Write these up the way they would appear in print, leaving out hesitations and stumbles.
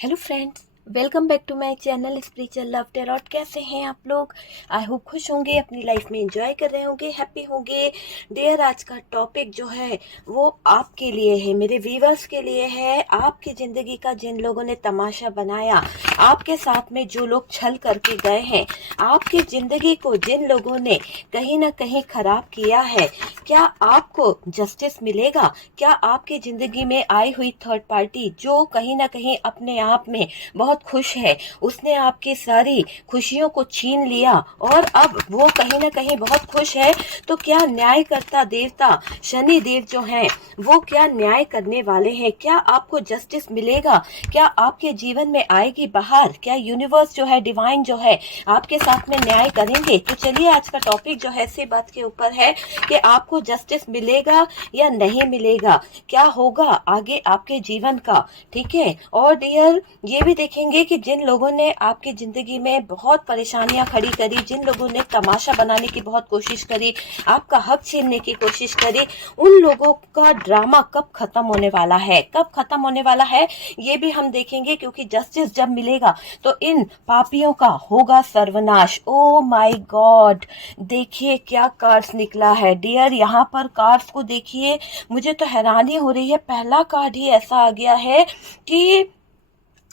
Hello friends, welcome back to my channel spiritual love tarot. कैसे हैं आप लोग? आई होप खुश होंगे, अपनी लाइफ में एंजॉय कर रहे होंगे, हैप्पी होंगे। डियर, आज का टॉपिक जो है वो आपके लिए है, मेरे व्यूअर्स के लिए है। आपकी ज़िंदगी का जिन लोगों ने तमाशा बनाया, आपके साथ में जो लोग छल करके गए हैं, आपकी ज़िंदगी को जिन लोगों ने कहीं ना कहीं ख़राब किया है, क्या आपको जस्टिस मिलेगा? क्या आपकी ज़िंदगी में आई हुई थर्ड पार्टी जो कहीं ना कहीं अपने आप में बहुत खुश है, उसने आपकी सारी खुशियों को छीन लिया और अब वो कहीं ना कहीं बहुत खुश है, तो क्या न्यायकर्ता देवता शनि देव जो हैं वो क्या न्याय करने वाले हैं? क्या आपको जस्टिस मिलेगा? क्या आपके जीवन में आएगी बहार? क्या यूनिवर्स जो है, डिवाइन जो है, आपके साथ में न्याय करेंगे? तो चलिए, आज का टॉपिक जो है इसी बात के ऊपर है कि आपको जस्टिस मिलेगा या नहीं मिलेगा, क्या होगा आगे आपके जीवन का। ठीक है। और डियर, ये भी देखेंगे कि जिन लोगों ने आपकी जिंदगी में बहुत परेशानियां खड़ी करी, जिन लोगों ने तमाशा बनाने की बहुत कोशिश करी, आपका हक छीनने की कोशिश करी, उन लोगों का ड्रामा कब खत्म होने वाला है, कब खत्म होने वाला है, ये भी हम देखेंगे। क्योंकि जस्टिस जब मिलेगा तो इन पापियों का होगा सर्वनाश। ओ माय गॉड, देखिए क्या कार्ड्स निकला है डियर। यहाँ पर कार्ड्स को देखिए, मुझे तो हैरानी हो रही है। पहला कार्ड ही ऐसा आ गया है कि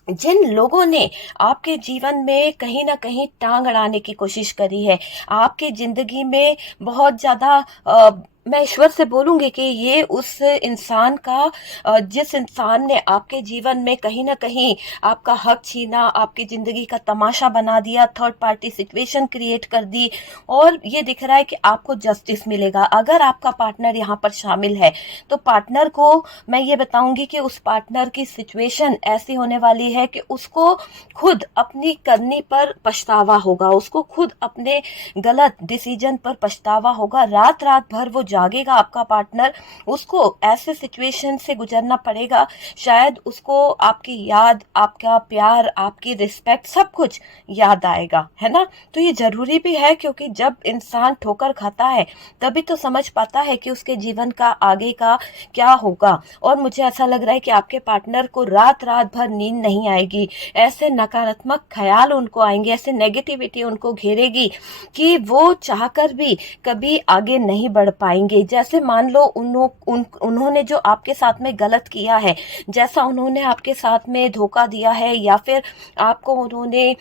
जिन लोगों ने आपके जीवन में कहीं ना कहीं टांग अड़ाने की कोशिश करी है, आपकी जिंदगी में बहुत ज्यादा मैं ईश्वर से बोलूंगी कि ये उस इंसान का जिस इंसान ने आपके जीवन में कहीं ना कहीं आपका हक छीना, आपकी जिंदगी का तमाशा बना दिया, थर्ड पार्टी सिचुएशन क्रिएट कर दी। और ये दिख रहा है कि आपको जस्टिस मिलेगा। अगर आपका पार्टनर यहाँ पर शामिल है तो पार्टनर को मैं ये बताऊंगी कि उस पार्टनर की सिचुएशन ऐसी होने वाली है कि उसको खुद अपनी करनी पर पछतावा होगा, उसको खुद अपने गलत डिसीजन पर पछतावा होगा। रात रात भर वो जागेगा आपका पार्टनर, उसको ऐसे सिचुएशन से गुजरना पड़ेगा, शायद उसको आपकी याद, आपका प्यार, आपकी रिस्पेक्ट सब कुछ याद आएगा, है ना। तो ये जरूरी भी है, क्योंकि जब इंसान ठोकर खाता है तभी तो समझ पाता है कि उसके जीवन का आगे का क्या होगा। और मुझे ऐसा लग रहा है कि आपके पार्टनर को रात रात भर नींद नहीं आएगी, ऐसे नकारात्मक ख्याल उनको आएंगे, ऐसे नेगेटिविटी उनको घेरेगी कि वो चाहकर भी कभी आगे नहीं बढ़ पाएंगे। जैसे मान लो उन्होंने जो आपके साथ में गलत किया है, जैसा उन्होंने आपके साथ में धोखा दिया है, या फिर आपको उन्होंने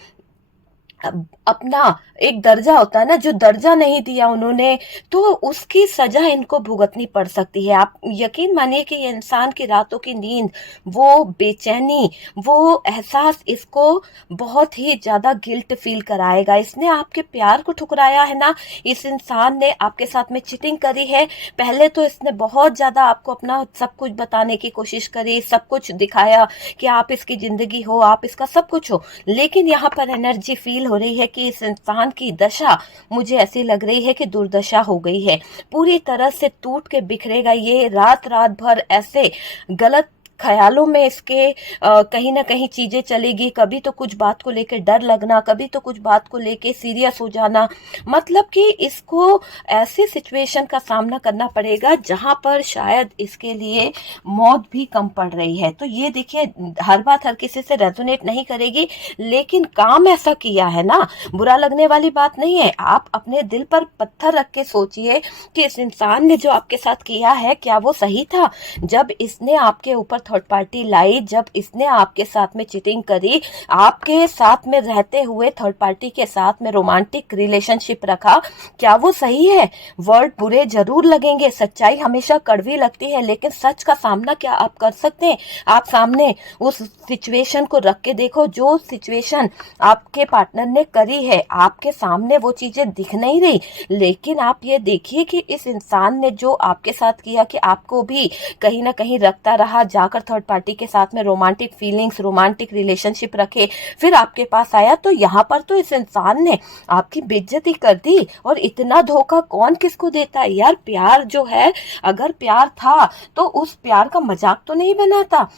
अपना एक दर्जा होता है ना, जो दर्जा नहीं दिया उन्होंने, तो उसकी सजा इनको भुगतनी पड़ सकती है। आप यकीन मानिए कि ये इंसान की रातों की नींद, वो बेचैनी, वो एहसास इसको बहुत ही ज्यादा गिल्ट फील कराएगा। इसने आपके प्यार को ठुकराया है ना, इस इंसान ने आपके साथ में चीटिंग करी है। पहले तो इसने बहुत ज्यादा आपको अपना सब कुछ बताने की कोशिश करी, सब कुछ दिखाया कि आप इसकी जिंदगी हो, आप इसका सब कुछ हो, लेकिन यहाँ पर एनर्जी फील हो रही है कि इस इंसान की दशा, मुझे ऐसी लग रही है कि दुर्दशा हो गई है, पूरी तरह से टूट के बिखरेगा ये। रात रात भर ऐसे गलत ख्यालों में इसके कहीं ना कहीं चीजें चलेगी। कभी तो कुछ बात को लेकर डर लगना, कभी तो कुछ बात को लेकर सीरियस हो जाना। मतलब कि इसको ऐसे सिचुएशन का सामना करना पड़ेगा जहां पर शायद इसके लिए मौत भी कम पड़ रही है। तो ये देखिए, हर बात हर किसी से रेजोनेट नहीं करेगी, लेकिन काम ऐसा किया है ना, बुरा लगने वाली बात नहीं है। आप अपने दिल पर पत्थर रख के सोचिए कि इस इंसान ने जो आपके साथ किया है, क्या वो सही था? जब इसने आपके ऊपर थर्ड पार्टी लाई, जब इसने आपके साथ में चीटिंग करी, आपके साथ में रहते हुए थर्ड पार्टी के साथ में रोमांटिक रिलेशनशिप रखा, क्या वो सही है? वर्ड बुरे जरूर लगेंगे, सच्चाई हमेशा कड़वी लगती है, लेकिन सच का सामना क्या आप कर सकते हैं? आप सामने उस सिचुएशन को रख के देखो, जो सिचुएशन आपके पार्टनर ने करी है, आपके सामने वो चीजें दिख नहीं रही, लेकिन आप ये देखिए कि इस इंसान ने जो आपके साथ किया, कि आपको भी कहीं ना कहीं रखता रहा, जाकर थर्ड पार्टी के साथ में रोमांटिक फीलिंग्स, रोमांटिक रिलेशनशिप रखे, फिर आपके पास आया। तो यहाँ पर तो इस इंसान ने आपकी बेइज्जती कर दी। और इतना धोखा कौन किसको देता है यार? प्यार जो है, अगर प्यार था तो उस प्यार का मजाक तो नहीं बनाता।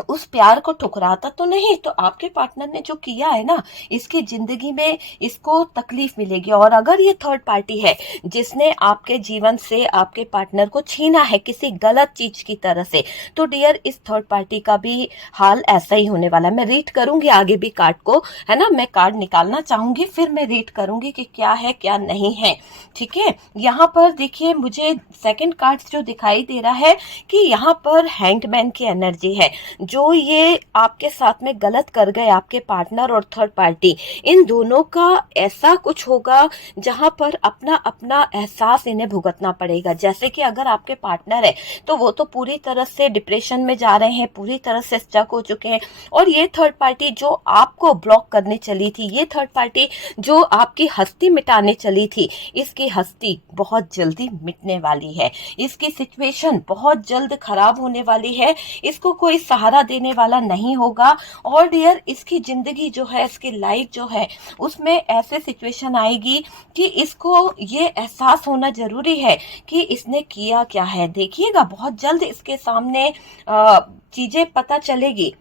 उस प्यार को ठुकराता तो नहीं, तो आपके पार्टनर ने जो किया है ना, इसकी जिंदगी में इसको तकलीफ मिलेगी। और अगर ये थर्ड पार्टी है जिसने आपके जीवन से आपके पार्टनर को छीना है किसी गलत चीज की तरह से, तो डियर इस थर्ड पार्टी का भी हाल ऐसा ही होने वाला है। मैं रीड करूंगी आगे भी कार्ड को, है ना, मैं कार्ड निकालना चाहूंगी, फिर मैं रीड करूंगी कि क्या है क्या नहीं है। ठीक है, यहाँ पर देखिए मुझे सेकंड कार्ड जो दिखाई दे रहा है कि यहाँ पर हैंगमैन की एनर्जी है। जो ये आपके साथ में गलत कर गए आपके पार्टनर और थर्ड पार्टी, इन दोनों का ऐसा कुछ होगा जहां पर अपना अपना एहसास इन्हें भुगतना पड़ेगा। जैसे कि अगर आपके पार्टनर है तो वो तो पूरी तरह से डिप्रेशन में जा रहे हैं, पूरी तरह से स्टक हो चुके हैं, और ये थर्ड पार्टी जो आपको ब्लॉक करने चली थी, ये थर्ड पार्टी जो आपकी हस्ती मिटाने चली थी, इसकी हस्ती बहुत जल्दी मिटने वाली है। इसकी सिचुएशन बहुत जल्द खराब होने वाली है, इसको कोई सहारा देने वाला नहीं होगा। और डियर इसकी जिंदगी जो है, इसकी लाइफ जो है, उसमें ऐसे सिचुएशन आएगी कि इसको ये एहसास होना जरूरी है कि इसने किया क्या है। देखिएगा बहुत जल्द इसके सामने चीजें पता चलेगी।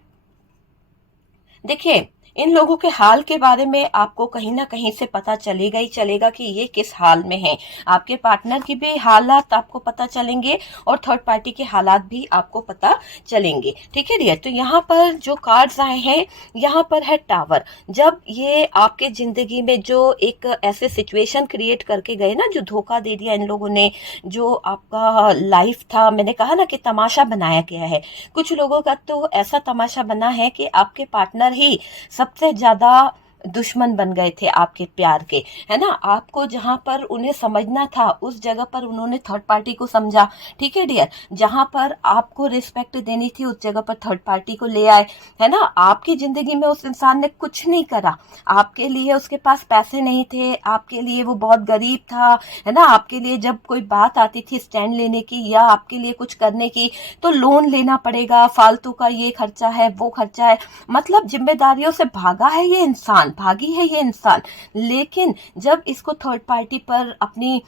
देखिए इन लोगों के हाल के बारे में आपको कहीं ना कहीं से पता चलेगा ही चलेगा कि ये किस हाल में है। आपके पार्टनर की भी हालात आपको पता चलेंगे और थर्ड पार्टी के हालात भी आपको पता चलेंगे। ठीक है डियर, तो यहाँ पर जो कार्ड्स आए हैं, यहाँ पर है टावर। जब ये आपके जिंदगी में जो एक ऐसे सिचुएशन क्रिएट करके गए ना, जो धोखा दे दिया इन लोगों ने, जो आपका लाइफ था, मैंने कहा ना कि तमाशा बनाया गया है। कुछ लोगों का तो ऐसा तमाशा बना है कि आपके पार्टनर ही सबसे ज्यादा दुश्मन बन गए थे आपके प्यार के, है ना। आपको जहां पर उन्हें समझना था उस जगह पर उन्होंने थर्ड पार्टी को समझा। ठीक है डियर, जहां पर आपको रिस्पेक्ट देनी थी उस जगह पर थर्ड पार्टी को ले आए, है ना। आपकी जिंदगी में उस इंसान ने कुछ नहीं करा आपके लिए, उसके पास पैसे नहीं थे आपके लिए, वो बहुत गरीब था, है ना। आपके लिए जब कोई बात आती थी स्टैंड लेने की या आपके लिए कुछ करने की, तो लोन लेना पड़ेगा, फालतू का ये खर्चा है वो खर्चा है, मतलब जिम्मेदारियों से भागा है ये इंसान, भागी है ये इंसान। लेकिन जब इसको थर्ड पार्टी पर अपनी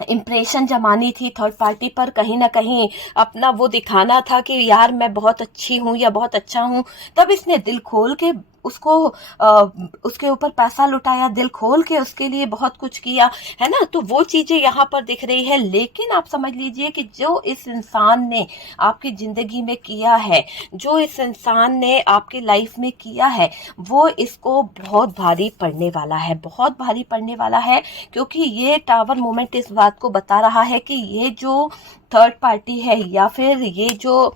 इम्प्रेशन जमानी थी, थर्ड पार्टी पर कहीं ना कहीं अपना वो दिखाना था कि यार मैं बहुत अच्छी हूँ या बहुत अच्छा हूँ, तब इसने दिल खोल के उसको उसके ऊपर पैसा लुटाया, दिल खोल के उसके लिए बहुत कुछ किया, है ना। तो वो चीजें यहाँ पर दिख रही है। लेकिन आप समझ लीजिए कि जो इस इंसान ने आपकी जिंदगी में किया है, जो इस इंसान ने आपकी लाइफ में किया है, वो इसको बहुत भारी पड़ने वाला है, बहुत भारी पड़ने वाला है। क्योंकि ये टावर मोमेंट इस बात को बता रहा है कि ये जो थर्ड पार्टी है या फिर ये जो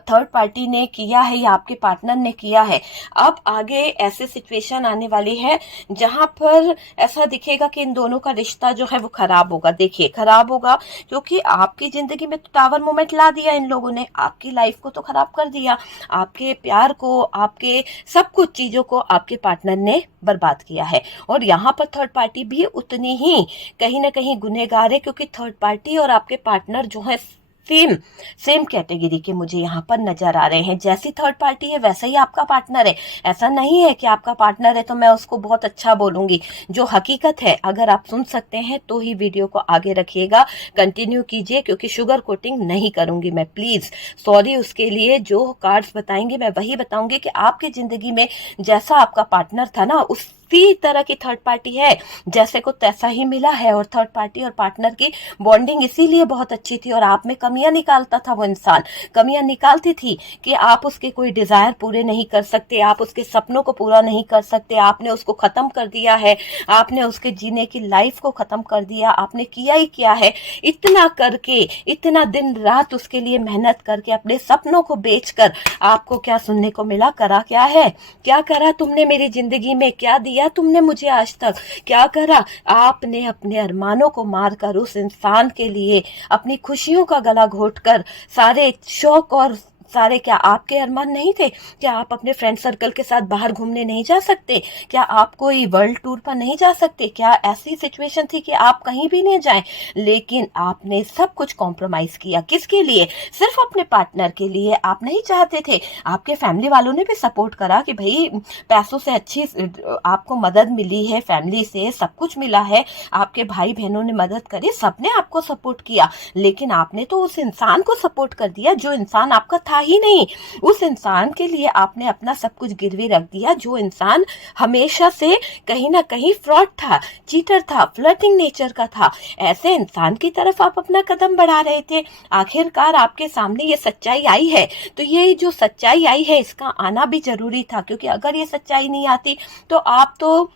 थर्ड पार्टी ने किया है या आपके पार्टनर ने किया है, अब आगे ऐसे सिचुएशन आने वाली है जहां पर ऐसा दिखेगा कि इन दोनों का रिश्ता जो है वो खराब होगा। देखिए खराब होगा क्योंकि आपकी जिंदगी में तो टावर मोमेंट ला दिया इन लोगों ने, आपकी लाइफ को तो खराब कर दिया, आपके प्यार को, आपके सब कुछ चीजों को आपके पार्टनर ने बर्बाद किया है। और यहाँ पर थर्ड पार्टी भी उतनी ही कहीं ना कहीं गुनहगार है, क्योंकि थर्ड पार्टी और आपके पार्टनर जो है सेम सेम कैटेगरी के मुझे यहाँ पर नजर आ रहे हैं। जैसी थर्ड पार्टी है वैसा ही आपका पार्टनर है। ऐसा नहीं है कि आपका पार्टनर है तो मैं उसको बहुत अच्छा बोलूंगी, जो हकीकत है अगर आप सुन सकते हैं तो ही वीडियो को आगे रखिएगा, कंटिन्यू कीजिए, क्योंकि शुगर कोटिंग नहीं करूंगी मैं, प्लीज सॉरी उसके लिए। जो कार्ड्स बताएंगे मैं वही बताऊंगी कि आपकी जिंदगी में जैसा आपका पार्टनर था ना, उसी तरह की थर्ड पार्टी है, जैसे को तैसा ही मिला है। और थर्ड पार्टी और पार्टनर की बॉन्डिंग इसीलिए बहुत अच्छी थी, और आप में कमियां निकालता था वो इंसान, कमियां निकालती थी कि आप उसके कोई डिजायर पूरे नहीं कर सकते, आप उसके सपनों को पूरा नहीं कर सकते, आपने उसको खत्म कर दिया है, आपने उसके जीने की लाइफ को खत्म कर दिया, आपने किया ही क्या है। इतना करके, इतना दिन रात उसके लिए मेहनत करके, अपने सपनों को बेचकर आपको क्या सुनने को मिला? करा क्या है? क्या करा तुमने मेरी जिंदगी में? क्या दिया तुमने मुझे आज तक? क्या करा? आपने अपने अरमानों को मारकर उस इंसान के लिए अपनी खुशियों का गला घोटकर, सारे शौक और सारे क्या आपके अरमान नहीं थे? क्या आप अपने फ्रेंड सर्कल के साथ बाहर घूमने नहीं जा सकते? क्या आप कोई वर्ल्ड टूर पर नहीं जा सकते? क्या ऐसी सिचुएशन थी कि आप कहीं भी नहीं जाएं? लेकिन आपने सब कुछ कॉम्प्रोमाइज किया, किसके लिए? सिर्फ अपने पार्टनर के लिए। आप नहीं चाहते थे, आपके फैमिली वालों ने भी सपोर्ट करा कि भाई पैसों से अच्छी आपको मदद मिली है, फैमिली से सब कुछ मिला है, आपके भाई बहनों ने मदद करी, सबने आपको सपोर्ट किया, लेकिन आपने तो उस इंसान को सपोर्ट कर दिया जो इंसान आपका था ही नहीं। उस इंसान के लिए आपने अपना सब कुछ गिरवी रख दिया, जो इंसान हमेशा से कहीं ना कहीं फ्रॉड था, चीटर था, फ्लर्टिंग नेचर का था। ऐसे इंसान की तरफ आप अपना कदम बढ़ा रहे थे। आखिरकार आपके सामने ये सच्चाई आई है, तो ये जो सच्चाई आई है इसका आना भी जरूरी था, क्योंकि अगर ये सच्चाई नहीं आती तो आप तो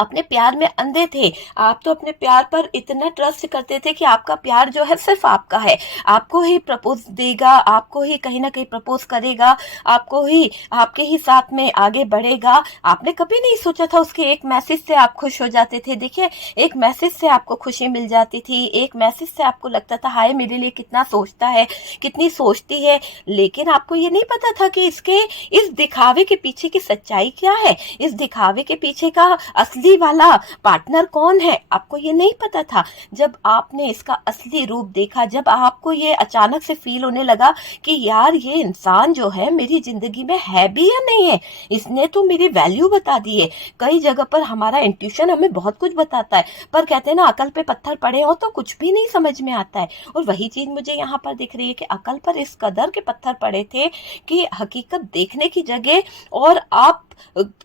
अपने प्यार में अंधे थे। आप तो अपने प्यार पर इतना ट्रस्ट करते थे कि आपका प्यार जो है सिर्फ आपका है, आपको ही प्रपोज देगा, आपको ही कहीं ना कहीं प्रपोज करेगा, आपको ही, आपके ही साथ में आगे बढ़ेगा। आपने कभी नहीं सोचा था उसके एक मैसेज से आप खुश हो जाते थे। देखिए, एक मैसेज से आपको खुशी मिल जाती थी, एक मैसेज से आपको लगता था हाय मेरे लिए कितना सोचता है, कितनी सोचती है। लेकिन आपको ये नहीं पता था कि इसके इस दिखावे के पीछे की सच्चाई क्या है, इस दिखावे के पीछे का असली वाला पार्टनर कौन है, आपको ये नहीं पता था। जब आपने इसका असली रूप देखा, जब आपको ये अचानक से फील होने लगा कि यार ये इंसान जो है मेरी जिंदगी में है भी या नहीं है, इसने तो मेरी वैल्यू बता दी है। कई जगह पर हमारा इंट्यूशन हमें बहुत कुछ बताता है, पर कहते हैं ना अकल पे पत्थर पड़े हो तो कुछ भी नहीं समझ में आता है। और वही चीज मुझे यहाँ पर दिख रही है कि अकल पर इस कदर के पत्थर पड़े थे कि हकीकत देखने की जगह और आप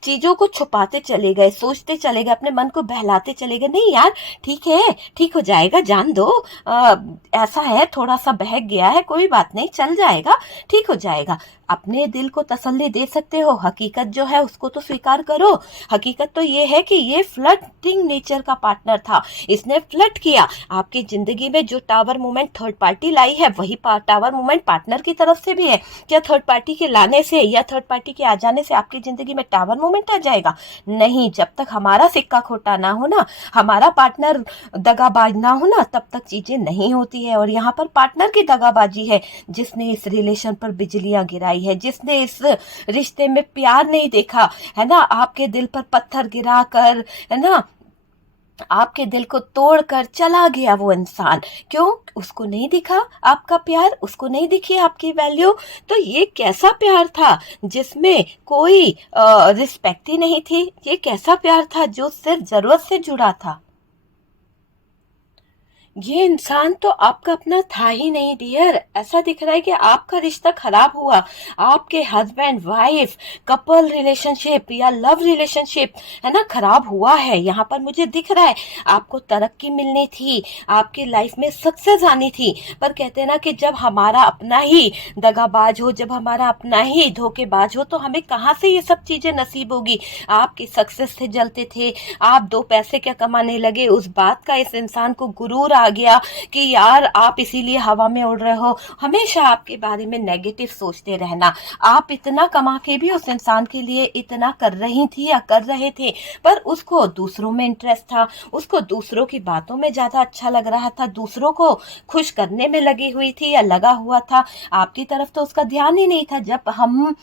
चीजों को छुपाते चले गए, सोचते चले गए, अपने मन को बहलाते चले गए। नहीं यार ठीक है, ठीक हो जाएगा, जान दो, ऐसा है, थोड़ा सा बहक गया है, कोई बात नहीं, चल जाएगा, ठीक हो जाएगा। अपने दिल को तसल्ली दे सकते हो, हकीकत जो है उसको तो स्वीकार करो। हकीकत तो ये है कि ये फ्लर्टिंग नेचर का पार्टनर था, इसने फ्लर्ट किया। आपकी जिंदगी में जो टावर मूवमेंट थर्ड पार्टी लाई है वही टावर मूवमेंट पार्टनर की तरफ से भी है। क्या थर्ड पार्टी के लाने से या थर्ड पार्टी के आ जाने से आपकी जिंदगी में टावर मूवमेंट आ जाएगा? नहीं, जब तक हमारा सिक्का खोटा ना हो ना, हमारा पार्टनर दगाबाज ना हो ना, तब तक चीजें नहीं होती है। और यहाँ पर पार्टनर की दगाबाजी है जिसने इस रिलेशन पर बिजलियां गिराई है, जिसने इस रिश्ते में प्यार नहीं देखा है ना, आपके दिल पर पत्थर गिरा कर, है ना, आपके दिल को तोड़कर चला गया वो इंसान। क्यों? उसको नहीं दिखा आपका प्यार, उसको नहीं दिखी आपकी वैल्यू। तो ये कैसा प्यार था जिसमें कोई रिस्पेक्ट ही नहीं थी? ये कैसा प्यार था जो सिर्फ जरूरत से जुड़ा था? ये इंसान तो आपका अपना था ही नहीं डियर। ऐसा दिख रहा है कि आपका रिश्ता खराब हुआ, आपके हस्बैंड वाइफ कपल रिलेशनशिप या लव रिलेशनशिप है ना खराब हुआ है। यहाँ पर मुझे दिख रहा है आपको तरक्की मिलनी थी, आपकी लाइफ में सक्सेस आनी थी, पर कहते हैं ना कि जब हमारा अपना ही दगाबाज हो, जब हमारा अपना ही धोखेबाज हो, तो हमें कहाँ से ये सब चीजें नसीब होगी। आपकी सक्सेस से जलते थे, आप दो पैसे क्या कमाने लगे, उस बात का इस इंसान को गुरूर आ गया कि यार आप इसीलिए हवा में उड़ रहे हो, हमेशा आपके बारे में नेगेटिव सोचते रहना। आप इतना कमा के भी उस इंसान के लिए इतना कर रही थी या कर रहे थे, पर उसको दूसरों में इंटरेस्ट था, उसको दूसरों की बातों में ज्यादा अच्छा लग रहा था, दूसरों को खुश करने में लगी हुई थी या लगा हुआ था। आपकी तरफ तो उसका ध्यान ही नहीं था। जब हम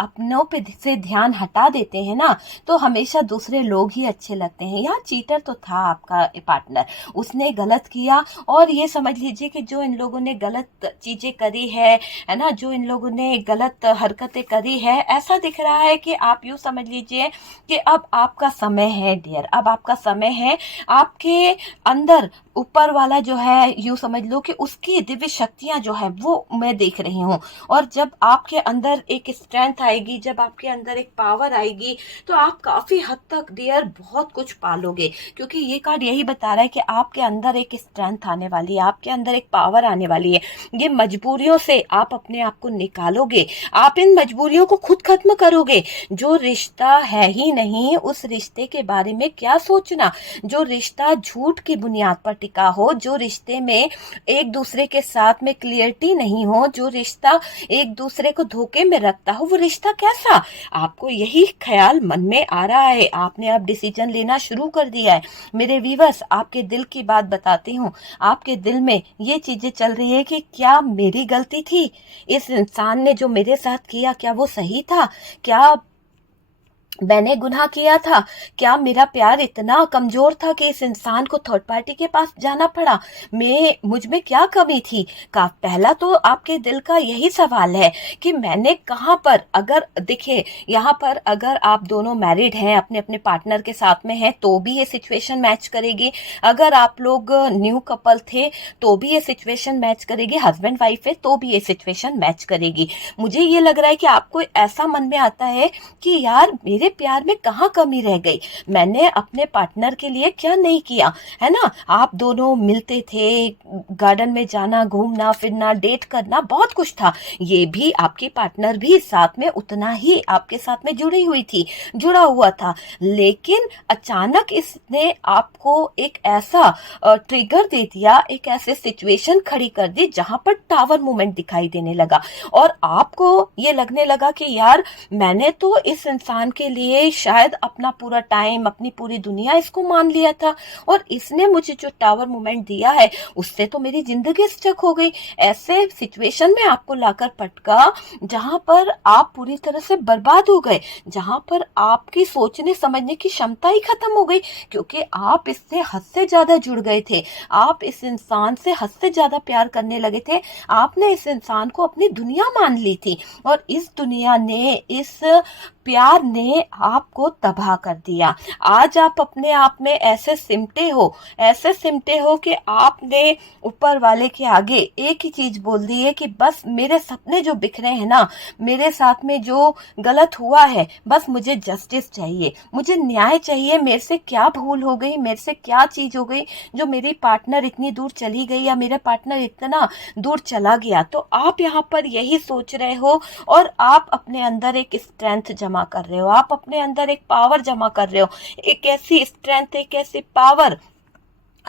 अपनों पे से ध्यान हटा देते हैं ना, तो हमेशा दूसरे लोग ही अच्छे लगते हैं। यहाँ चीटर तो था आपका पार्टनर, उसने गलत किया। और ये समझ लीजिए कि जो इन लोगों ने गलत चीजें करी है ना, जो इन लोगों ने गलत हरकतें करी है, ऐसा दिख रहा है कि आप यूं समझ लीजिए कि अब आपका समय है डियर, अब आपका समय है। आपके अंदर ऊपर वाला जो है, यूं समझ लो कि उसकी दिव्य शक्तियां जो है वो मैं देख रही हूँ। और जब आपके अंदर एक स्ट्रेंथ आएगी, जब आपके अंदर एक पावर आएगी, तो आप काफी हद तक डियर बहुत कुछ पालोगे। क्योंकि ये कार्ड यही बता रहा है कि आपके अंदर एक स्ट्रेंथ आने वाली है, आपके अंदर एक पावर आने वाली है। ये मजबूरियों से आप अपने आप को निकालोगे, आप इन मजबूरियों को खुद खत्म करोगे। जो रिश्ता है ही नहीं, उस रिश्ते के बारे में क्या सोचना। जो रिश्ता झूठ की बुनियाद पर टिका हो, जो रिश्ते में एक दूसरे के साथ में क्लियरिटी नहीं हो, जो रिश्ता एक दूसरे को धोखे में रखता हो, वो रिश्ता कैसा? आपको यही ख्याल मन में आ रहा है, आपने अब डिसीजन लेना शुरू कर दिया है। मेरे व्यूअर्स, आपके दिल की बात बताती सकती हूँ आपके दिल में ये चीजें चल रही है कि क्या मेरी गलती थी, इस इंसान ने जो मेरे साथ किया क्या वो सही था, क्या मैंने गुनाह किया था, क्या मेरा प्यार इतना कमजोर था कि इस इंसान को थर्ड पार्टी के पास जाना पड़ा, मैं मुझ में क्या कमी थी। का पहला तो आपके दिल का यही सवाल है कि मैंने कहाँ पर, अगर देखिए यहाँ पर अगर आप दोनों मैरिड हैं, अपने अपने पार्टनर के साथ में हैं, तो भी ये सिचुएशन मैच करेगी। अगर आप लोग न्यू कपल थे तो भी ये सिचुएशन मैच करेगी, हस्बैंड वाइफ है तो भी ये सिचुएशन मैच करेगी। मुझे ये लग रहा है कि आपको ऐसा मन में आता है कि यार मेरे प्यार में कहाँ कमी रह गई, मैंने अपने पार्टनर के लिए क्या नहीं किया, है ना। आप दोनों मिलते थे, गार्डन में जाना, घूमना फिरना, डेट करना, बहुत कुछ था। ये भी आपकी पार्टनर भी साथ में उतना ही आपके साथ में जुड़ी हुई थी, जुड़ा हुआ था। लेकिन अचानक इसने आपको एक ऐसा ट्रिगर दे दिया, एक ऐसे सिचुएशन खड़ी कर दी जहां पर टावर मूवमेंट दिखाई देने लगा और आपको ये लगने लगा कि यार मैंने तो इस इंसान के लिए शायद अपना पूरा टाइम, अपनी पूरी दुनिया इसको मान लिया था और इसने मुझे जो टावर मोमेंट दिया है उससे तो मेरी जिंदगी स्टक हो गई। ऐसे सिचुएशन में आपको लाकर पटका जहां पर आप पूरी तरह से बर्बाद हो गए, जहां पर आपकी सोचने समझने की क्षमता ही खत्म हो गई, क्योंकि आप इससे हद से ज्यादा जुड़ गए थे, आप इस इंसान से हद से ज्यादा प्यार करने लगे थे, आपने इस इंसान को अपनी दुनिया मान ली थी और इस दुनिया ने, इस प्यार ने आपको तबाह कर दिया। आज आप अपने आप में ऐसे सिमटे हो, ऐसे सिमटे हो कि आपने ऊपर वाले के आगे एक ही चीज बोल दी है कि बस मेरे सपने जो बिखरे हैं ना, मेरे साथ में जो गलत हुआ है, बस मुझे जस्टिस चाहिए, मुझे न्याय चाहिए। मेरे से क्या भूल हो गई, मेरे से क्या चीज हो गई जो मेरी पार्टनर इतनी दूर चली गई या मेरा पार्टनर इतना दूर चला गया। तो आप यहाँ पर यही सोच रहे हो और आप अपने अंदर एक स्ट्रेंथ जमा कर रहे हो, आप अपने अंदर एक पावर जमा कर रहे हो, एक ऐसी स्ट्रेंथ, एक ऐसी पावर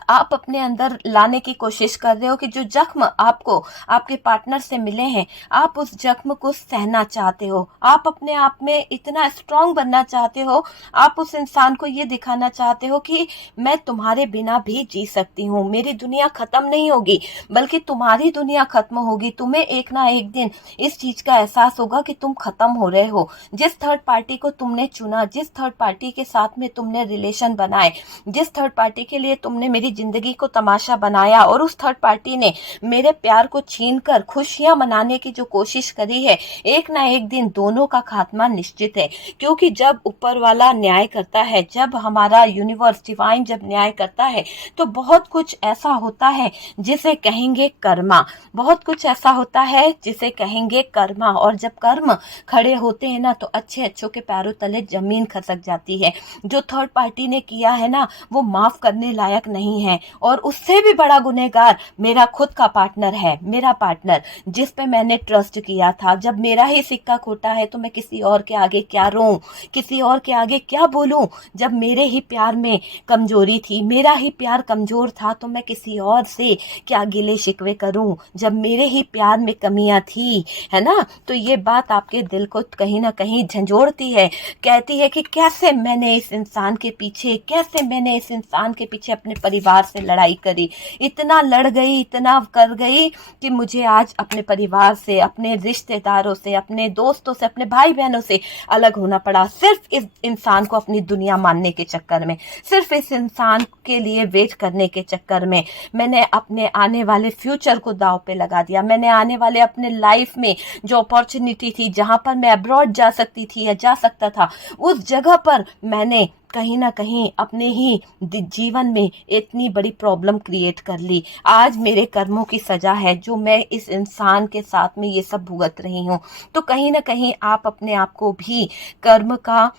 आप अपने अंदर लाने की कोशिश कर रहे हो कि जो जख्म आपको आपके पार्टनर से मिले हैं, आप उस जख्म को सहना चाहते हो, आप अपने आप में इतना स्ट्रांग बनना चाहते हो, आप उस इंसान को ये दिखाना चाहते हो कि मैं तुम्हारे बिना भी जी सकती हूँ, मेरी दुनिया खत्म नहीं होगी बल्कि तुम्हारी दुनिया खत्म होगी। तुम्हें एक ना एक दिन इस चीज का एहसास होगा कि तुम खत्म हो रहे हो। जिस थर्ड पार्टी को तुमने चुना, जिस थर्ड पार्टी के साथ में तुमने रिलेशन बनाए, जिस थर्ड पार्टी के लिए तुमने मेरी जिंदगी को तमाशा बनाया और उस थर्ड पार्टी ने मेरे प्यार को छीनकर खुशियां मनाने की जो कोशिश करी है, एक ना एक दिन दोनों का खात्मा निश्चित है। क्योंकि जब ऊपर वाला न्याय करता है, जब हमारा यूनिवर्स डिवाइन जब न्याय करता है, तो बहुत कुछ ऐसा होता है जिसे कहेंगे कर्मा, बहुत कुछ ऐसा होता है जिसे कहेंगे कर्मा। और जब कर्म खड़े होते हैं ना, तो अच्छे अच्छों के पैरों तले जमीन खसक जाती है। जो थर्ड पार्टी ने किया है ना, वो माफ करने लायक नहीं है। और उससे भी बड़ा गुनहगार मेरा खुद का पार्टनर है, मेरा पार्टनर जिस पे मैंने ट्रस्ट किया था। जब मेरा ही सिक्का खोटा है तो मैं किसी और के आगे क्या रोऊं, किसी और के आगे क्या बोलूं। जब मेरे ही प्यार में कमजोरी थी, मेरा ही प्यार कमजोर था, तो मैं किसी और से क्या गिले शिकवे करूं जब मेरे ही प्यार में कमियां थी, है ना। तो ये बात आपके दिल को कहीं ना कहीं झंझोड़ती है, कहती है कि कैसे मैंने इस इंसान के पीछे, कैसे मैंने इस इंसान के पीछे अपने परिवार से लड़ाई करी, इतना लड़ गई, इतना कर गई कि मुझे आज अपने परिवार से, अपने रिश्तेदारों से, अपने दोस्तों से, अपने भाई बहनों से अलग होना पड़ा, सिर्फ इस इंसान को अपनी दुनिया मानने के चक्कर में, सिर्फ इस इंसान के लिए वेट करने के चक्कर में। मैंने अपने आने वाले फ्यूचर को दांव पे लगा दिया, मैंने आने वाले अपने लाइफ में जो अपॉर्चुनिटी थी, जहां पर मैं अब्रॉड जा सकती थी या जा सकता था, उस जगह पर मैंने कहीं ना कहीं अपने ही जीवन में इतनी बड़ी प्रॉब्लम क्रिएट कर ली। आज मेरे कर्मों की सजा है जो मैं इस इंसान के साथ में ये सब भुगत रही हूँ। तो कहीं ना कहीं आप अपने आप को भी कर्म का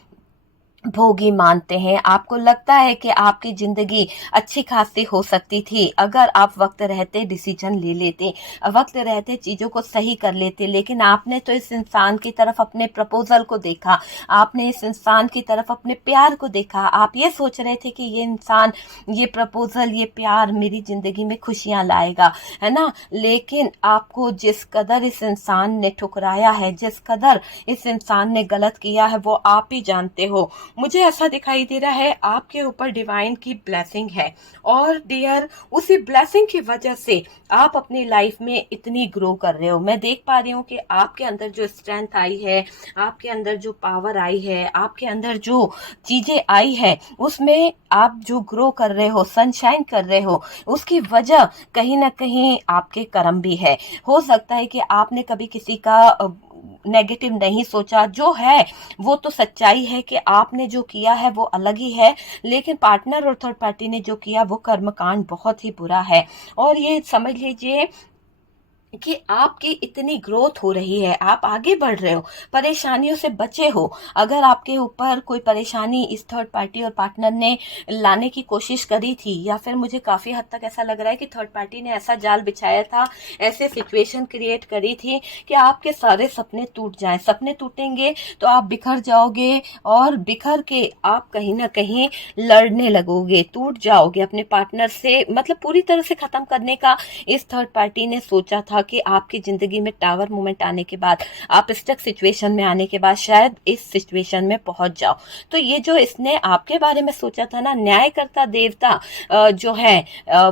भोगी मानते हैं। आपको लगता है कि आपकी जिंदगी अच्छी खासी हो सकती थी अगर आप वक्त रहते डिसीजन ले लेते, वक्त रहते चीजों को सही कर लेते। लेकिन आपने तो इस इंसान की तरफ अपने प्रपोजल को देखा, आपने इस इंसान की तरफ अपने प्यार को देखा, आप ये सोच रहे थे कि ये इंसान, ये प्रपोजल, ये प्यार मेरी जिंदगी में खुशियां लाएगा, है ना। लेकिन आपको जिस कदर इस इंसान ने ठुकराया है, जिस कदर इस इंसान ने गलत किया है, वो आप ही जानते हो। मुझे ऐसा दिखाई दे रहा है आपके ऊपर डिवाइन की ब्लेसिंग है, और डियर उसी ब्लेसिंग की वजह से आप अपनी लाइफ में इतनी ग्रो कर रहे हो। मैं देख पा रही हूँ कि आपके अंदर जो स्ट्रेंथ आई है, आपके अंदर जो पावर आई है, आपके अंदर जो चीजें आई है, उसमें आप जो ग्रो कर रहे हो, सनशाइन कर रहे हो, उसकी वजह कहीं ना कहीं आपके कर्म भी है। हो सकता है कि आपने कभी किसी का नेगेटिव नहीं सोचा, जो है वो तो सच्चाई है कि आपने जो किया है वो अलग ही है, लेकिन पार्टनर और थर्ड पार्टी ने जो किया वो कर्मकांड बहुत ही बुरा है। और ये समझ लीजिए कि आपकी इतनी ग्रोथ हो रही है, आप आगे बढ़ रहे हो, परेशानियों से बचे हो। अगर आपके ऊपर कोई परेशानी इस थर्ड पार्टी और पार्टनर ने लाने की कोशिश करी थी, या फिर मुझे काफी हद तक ऐसा लग रहा है कि थर्ड पार्टी ने ऐसा जाल बिछाया था, ऐसे सिचुएशन क्रिएट करी थी कि आपके सारे सपने टूट जाएं। सपने टूटेंगे तो आप बिखर जाओगे, और बिखर के आप कहीं ना कहीं लड़ने लगोगे, टूट जाओगे अपने पार्टनर से, मतलब पूरी तरह से खत्म करने का इस थर्ड पार्टी ने सोचा था कि आपकी जिंदगी में टावर मोमेंट आने के बाद, आप स्टक सिचुएशन में आने के बाद शायद इस सिचुएशन में पहुंच जाओ। तो ये जो इसने आपके बारे में सोचा था ना, न्यायकर्ता देवता जो है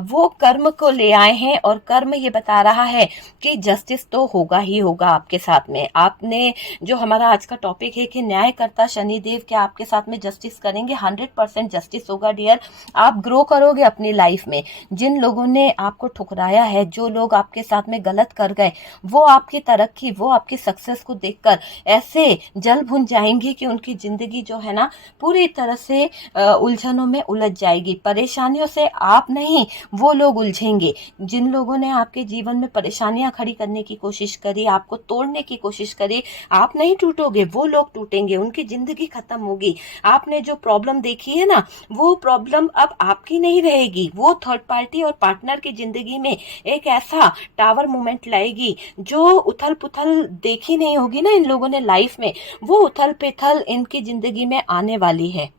वो कर्म को ले आए हैं, और कर्म ये बता रहा है कि जस्टिस तो होगा ही होगा आपके साथ में। आपने जो हमारा आज का टॉपिक है कि न्यायकर्ता शनिदेव क्या आपके साथ में जस्टिस करेंगे, 100% जस्टिस होगा डियर। आप ग्रो करोगे अपनी लाइफ में। जिन लोगों ने आपको ठुकराया है, जो लोग आपके साथ में गलत कर गए, वो आपकी तरक्की, वो आपकी सक्सेस को देखकर ऐसे जल भुन जाएंगे कि उनकी जिंदगी जो है ना पूरी तरह से उलझनों में उलझ जाएगी। परेशानियों से आप नहीं, वो लोग उलझेंगे। जिन लोगों ने आपके जीवन में परेशानियां खड़ी करने की कोशिश करी, आपको तोड़ने की कोशिश करी, आप नहीं टूटोगे, वो लोग टूटेंगे, उनकी जिंदगी खत्म होगी। आपने जो प्रॉब्लम देखी है ना, वो प्रॉब्लम अब आपकी नहीं रहेगी, वो थर्ड पार्टी और पार्टनर की जिंदगी में एक ऐसा टावर मोमेंट लाएगी जो उथल पुथल देखी नहीं होगी ना इन लोगों ने लाइफ में, वो उथल पुथल इनकी जिंदगी में आने वाली है।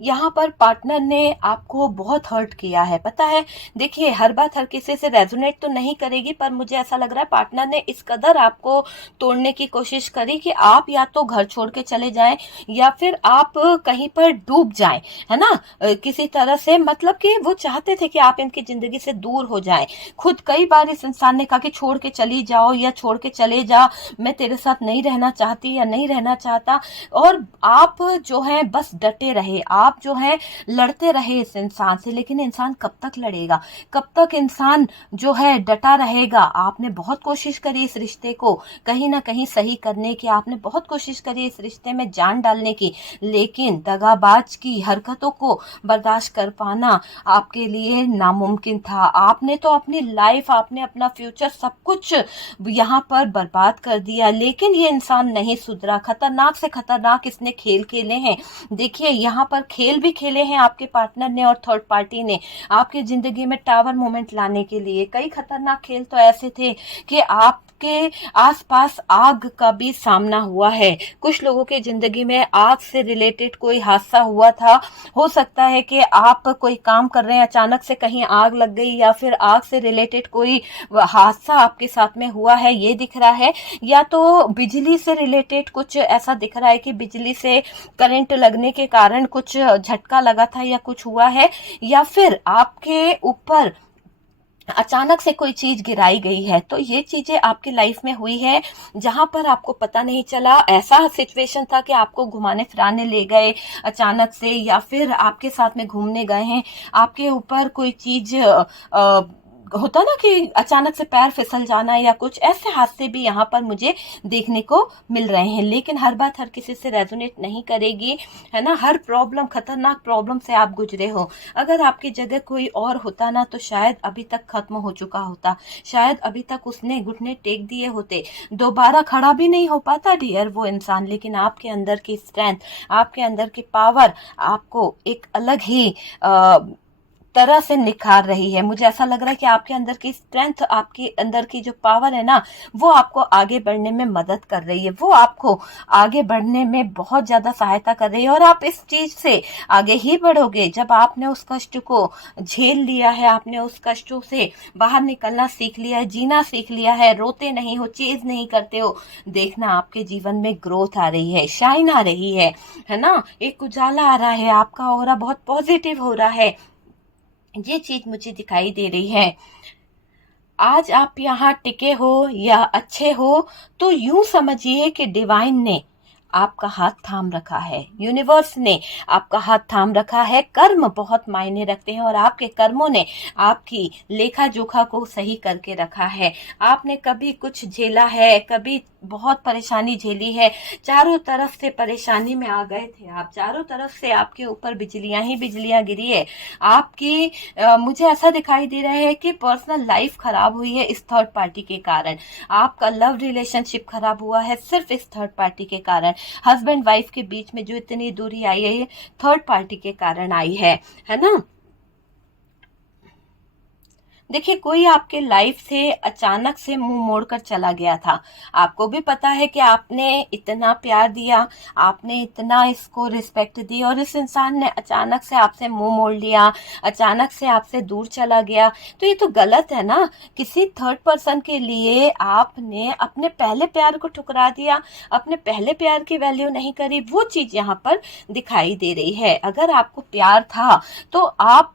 यहाँ पर पार्टनर ने आपको बहुत हर्ट किया है, पता है। देखिए, हर बात हर किसी से रेजोनेट तो नहीं करेगी, पर मुझे ऐसा लग रहा है पार्टनर ने इस कदर आपको तोड़ने की कोशिश करी कि आप या तो घर छोड़ के चले जाएं, या फिर आप कहीं पर डूब जाएं, है ना, किसी तरह से। मतलब कि वो चाहते थे कि आप इनकी जिंदगी से दूर हो जाएं। खुद कई बार इस इंसान ने कहा कि छोड़ के चली जाओ, या छोड़ के चले जा, मैं तेरे साथ नहीं रहना चाहती या नहीं रहना चाहता। और आप जो है बस डटे रहे, आप जो है लड़ते रहे इस इंसान से। लेकिन इंसान कब तक लड़ेगा, कब तक इंसान जो है डटा रहेगा। आपने बहुत कोशिश करी इस रिश्ते को कहीं ना कहीं सही करने की, आपने बहुत कोशिश करी इस रिश्ते में जान डालने की, लेकिन दगाबाज की हरकतों को बर्दाश्त कर पाना आपके लिए नामुमकिन था। आपने तो अपनी लाइफ, आपने अपना फ्यूचर, सब कुछ यहाँ पर बर्बाद कर दिया, लेकिन ये इंसान नहीं सुधरा। खतरनाक से खतरनाक इसने खेल खेले हैं। देखिए, यहाँ पर खेल भी खेले हैं आपके पार्टनर ने और थर्ड पार्टी ने आपकी जिंदगी में टावर मोमेंट लाने के लिए। कई खतरनाक खेल तो ऐसे थे कि आपके आसपास आग का भी सामना हुआ है। कुछ लोगों की जिंदगी में आग से रिलेटेड कोई हादसा हुआ था। हो सकता है कि आप कोई काम कर रहे हैं, अचानक से कहीं आग लग गई, या फिर आग से रिलेटेड कोई हादसा आपके साथ में हुआ है, ये दिख रहा है। या तो बिजली से रिलेटेड कुछ ऐसा दिख रहा है कि बिजली से करंट लगने के कारण कुछ झटका लगा था या कुछ हुआ है, या फिर आपके ऊपर अचानक से कोई चीज गिराई गई है। तो ये चीजें आपकी लाइफ में हुई है जहां पर आपको पता नहीं चला। ऐसा सिचुएशन था कि आपको घुमाने फिराने ले गए अचानक से, या फिर आपके साथ में घूमने गए हैं, आपके ऊपर कोई चीज होता ना कि अचानक से पैर फिसल जाना, या कुछ ऐसे हादसे भी यहाँ पर मुझे देखने को मिल रहे हैं। लेकिन हर बात हर किसी से रेजोनेट नहीं करेगी, है ना। हर प्रॉब्लम, खतरनाक प्रॉब्लम से आप गुजरे हो। अगर आपकी जगह कोई और होता ना, तो शायद अभी तक खत्म हो चुका होता, शायद अभी तक उसने घुटने टेक दिए होते, दोबारा खड़ा भी नहीं हो पाता डियर वो इंसान। लेकिन आपके अंदर की स्ट्रेंथ, आपके अंदर की पावर आपको एक अलग ही तरह से निखार रही है। मुझे ऐसा लग रहा है कि आपके अंदर की स्ट्रेंथ, आपके अंदर की जो पावर है ना, वो आपको आगे बढ़ने में मदद कर रही है, वो आपको आगे बढ़ने में बहुत ज्यादा सहायता कर रही है। और आप इस चीज से आगे ही बढ़ोगे जब आपने उस कष्ट को झेल लिया है, आपने उस कष्टों से बाहर निकलना सीख लिया है, जीना सीख लिया है, रोते नहीं हो, चेज नहीं करते हो। देखना आपके जीवन में ग्रोथ आ रही है, शाइन आ रही है ना, एक उजाला आ रहा है, आपका ऑरा बहुत पॉजिटिव हो रहा है। ये चीज मुझे दिखाई दे रही है। आज आप यहाँ टिके हो या अच्छे हो, तो यूं समझिए कि डिवाइन ने आपका हाथ थाम रखा है, यूनिवर्स ने आपका हाथ थाम रखा है। कर्म बहुत मायने रखते हैं और आपके कर्मों ने आपकी लेखा जोखा को सही करके रखा है। आपने कभी कुछ झेला है, कभी बहुत परेशानी झेली है, चारों तरफ से परेशानी में आ गए थे आप, चारों तरफ से आपके ऊपर बिजलियां ही बिजलियां गिरी है। आपकी मुझे ऐसा दिखाई दे रहा है कि पर्सनल लाइफ खराब हुई है इस थर्ड पार्टी के कारण। आपका लव रिलेशनशिप खराब हुआ है सिर्फ इस थर्ड पार्टी के कारण। हस्बैंड वाइफ के बीच में जो इतनी दूरी आई है, थर्ड पार्टी के कारण आई है ना। देखिए, कोई आपके लाइफ से अचानक से मुंह मोड़कर चला गया था। आपको भी पता है कि आपने इतना प्यार दिया, आपने इतना इसको रिस्पेक्ट दी, और इस इंसान ने अचानक से आपसे मुंह मोड़ लिया, अचानक से आपसे दूर चला गया। तो ये तो गलत है ना। किसी थर्ड पर्सन के लिए आपने अपने पहले प्यार को ठुकरा दिया, अपने पहले प्यार की वैल्यू नहीं करी। वो चीज यहाँ पर दिखाई दे रही है। अगर आपको प्यार था तो आप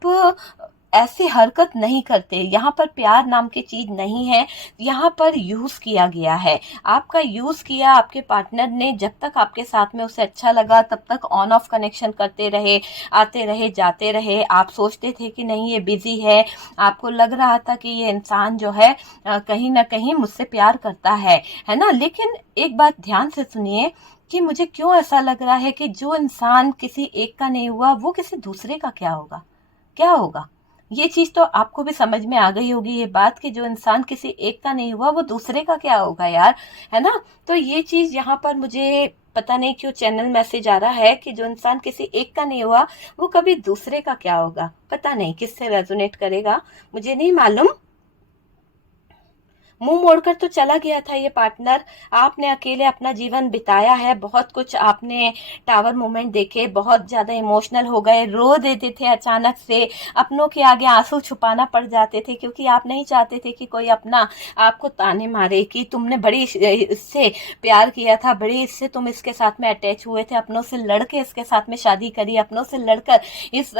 ऐसी हरकत नहीं करते। यहाँ पर प्यार नाम की चीज नहीं है, यहाँ पर यूज किया गया है। आपका यूज किया आपके पार्टनर ने। जब तक आपके साथ में उसे अच्छा लगा तब तक ऑन ऑफ कनेक्शन करते रहे, आते रहे, जाते रहे। आप सोचते थे कि नहीं ये बिजी है, आपको लग रहा था कि ये इंसान जो है कहीं ना कहीं मुझसे प्यार करता है ना। लेकिन एक बात ध्यान से सुनिए कि मुझे क्यों ऐसा लग रहा है कि जो इंसान किसी एक का नहीं हुआ वो किसी दूसरे का क्या होगा, क्या होगा। ये चीज तो आपको भी समझ में आ गई होगी, ये बात कि जो इंसान किसी एक का नहीं हुआ वो दूसरे का क्या होगा यार, है ना। तो ये चीज यहाँ पर मुझे पता नहीं क्यों चैनल मैसेज आ रहा है कि जो इंसान किसी एक का नहीं हुआ वो कभी दूसरे का क्या होगा। पता नहीं किससे रेजोनेट करेगा, मुझे नहीं मालूम। मुंह मोड़कर तो चला गया था ये पार्टनर। आपने अकेले अपना जीवन बिताया है, बहुत कुछ आपने टावर मोमेंट देखे, बहुत ज्यादा इमोशनल हो गए, रो देते थे अचानक से, अपनों के आगे आंसू छुपाना पड़ जाते थे क्योंकि आप नहीं चाहते थे कि कोई अपना आपको ताने मारे कि तुमने बड़ी इससे प्यार किया था, बड़ी इससे तुम इसके साथ में अटैच हुए थे, अपनों से लड़के इसके साथ में शादी करी, अपनों से लड़कर इस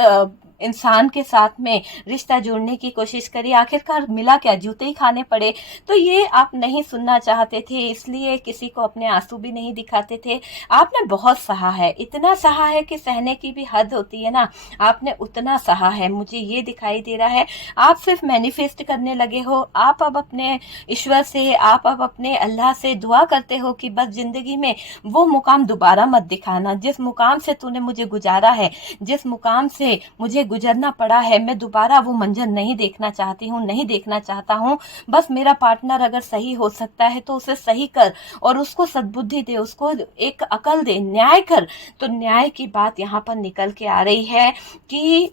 इंसान के साथ में रिश्ता जोड़ने की कोशिश करी, आखिरकार मिला क्या, जूते ही खाने पड़े। तो ये आप नहीं सुनना चाहते थे, इसलिए किसी को अपने आंसू भी नहीं दिखाते थे। आपने बहुत सहा है, इतना सहा है कि सहने की भी हद होती है ना, आपने उतना सहा है। मुझे ये दिखाई दे रहा है आप सिर्फ मैनिफेस्ट करने लगे हो। आप अब अपने ईश्वर से, आप अब अपने अल्लाह से दुआ करते हो कि बस जिंदगी में वो मुकाम दोबारा मत दिखाना, जिस मुकाम से तूने मुझे गुजारा है, जिस मुकाम से मुझे गुजरना पड़ा है, मैं दोबारा वो मंजर नहीं देखना चाहती हूँ, नहीं देखना चाहता हूँ। बस मेरा पार्टनर अगर सही हो सकता है तो उसे सही कर और उसको सद्बुद्धि दे, उसको एक अकल दे, न्याय कर। तो न्याय की बात यहाँ पर निकल के आ रही है कि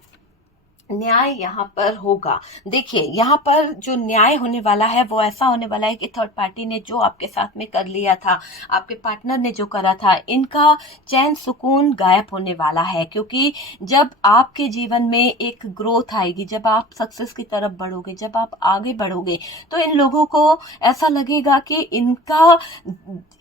न्याय यहाँ पर होगा। देखिए, यहाँ पर जो न्याय होने वाला है वो ऐसा होने वाला है कि थर्ड पार्टी ने जो आपके साथ में कर लिया था, आपके पार्टनर ने जो करा था, इनका चैन सुकून गायब होने वाला है। क्योंकि जब आपके जीवन में एक ग्रोथ आएगी, जब आप सक्सेस की तरफ बढ़ोगे, जब आप आगे बढ़ोगे, तो इन लोगों को ऐसा लगेगा कि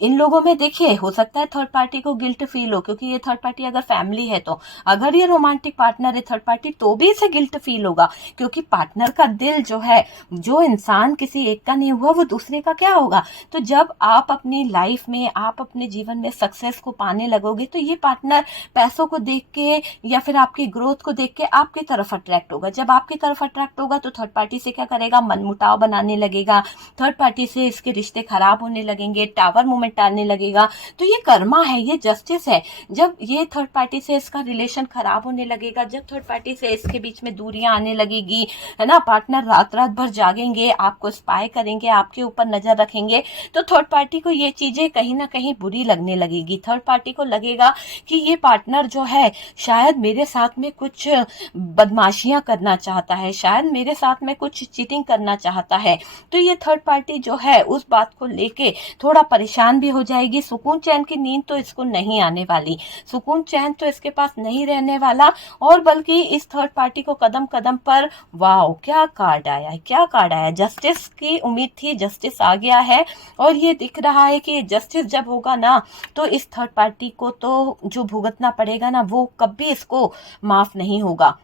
इन लोगों में, देखिए हो सकता है थर्ड पार्टी को गिल्ट फील हो, क्योंकि ये थर्ड पार्टी अगर फैमिली है तो, अगर ये रोमांटिक पार्टनर है थर्ड पार्टी तो भी इसे गिल्ट फील होगा। क्योंकि पार्टनर का दिल जो है, जो इंसान किसी एक का नहीं हुआ वो दूसरे का क्या होगा। तो जब आप अपनी लाइफ में, आप अपने जीवन में सक्सेस को पाने लगोगे तो ये पार्टनर पैसों को देख के या फिर आपकी ग्रोथ को देख के आपकी तरफ अट्रैक्ट होगा। जब आपकी तरफ अट्रैक्ट होगा तो थर्ड पार्टी से क्या करेगा, मनमुटाव बनाने लगेगा, थर्ड पार्टी से इसके रिश्ते खराब होने लगेंगे, टावर मूवमेंट आने लगेगा। तो ये कर्मा है, ये जस्टिस है। जब ये थर्ड पार्टी से इसका रिलेशन खराब होने लगेगा, जब थर्ड पार्टी से इसके बीच में दूरियां आने लगेगी, है ना। पार्टनर रात रात भर जागेंगे, आपको स्पाई करेंगे, आपके ऊपर नजर रखेंगे, तो थर्ड पार्टी को ये चीजें कहीं ना कहीं बुरी लगने लगेगी। थर्ड पार्टी को लगेगा कि ये पार्टनर जो है शायद मेरे साथ में कुछ बदमाशियां करना चाहता है, शायद मेरे साथ में कुछ चीटिंग करना चाहता है। तो ये थर्ड पार्टी जो है उस बात को लेके थोड़ा परेशान भी हो जाएगी। सुकून चैन की नींद तो इसको नहीं आने वाली, सुकून चैन तो इसके पास नहीं रहने वाला। और बल्कि इस थर्ड पार्टी को कदम कदम पर, वाओ क्या कार्ड आया है, क्या कार्ड आया, जस्टिस की उम्मीद थी, जस्टिस आ गया है। और ये दिख रहा है कि जस्टिस जब होगा ना, तो इस थर्ड पार्टी को तो जो भुगतना पड़ेगा ना, वो कभी इसको माफ नहीं होगा।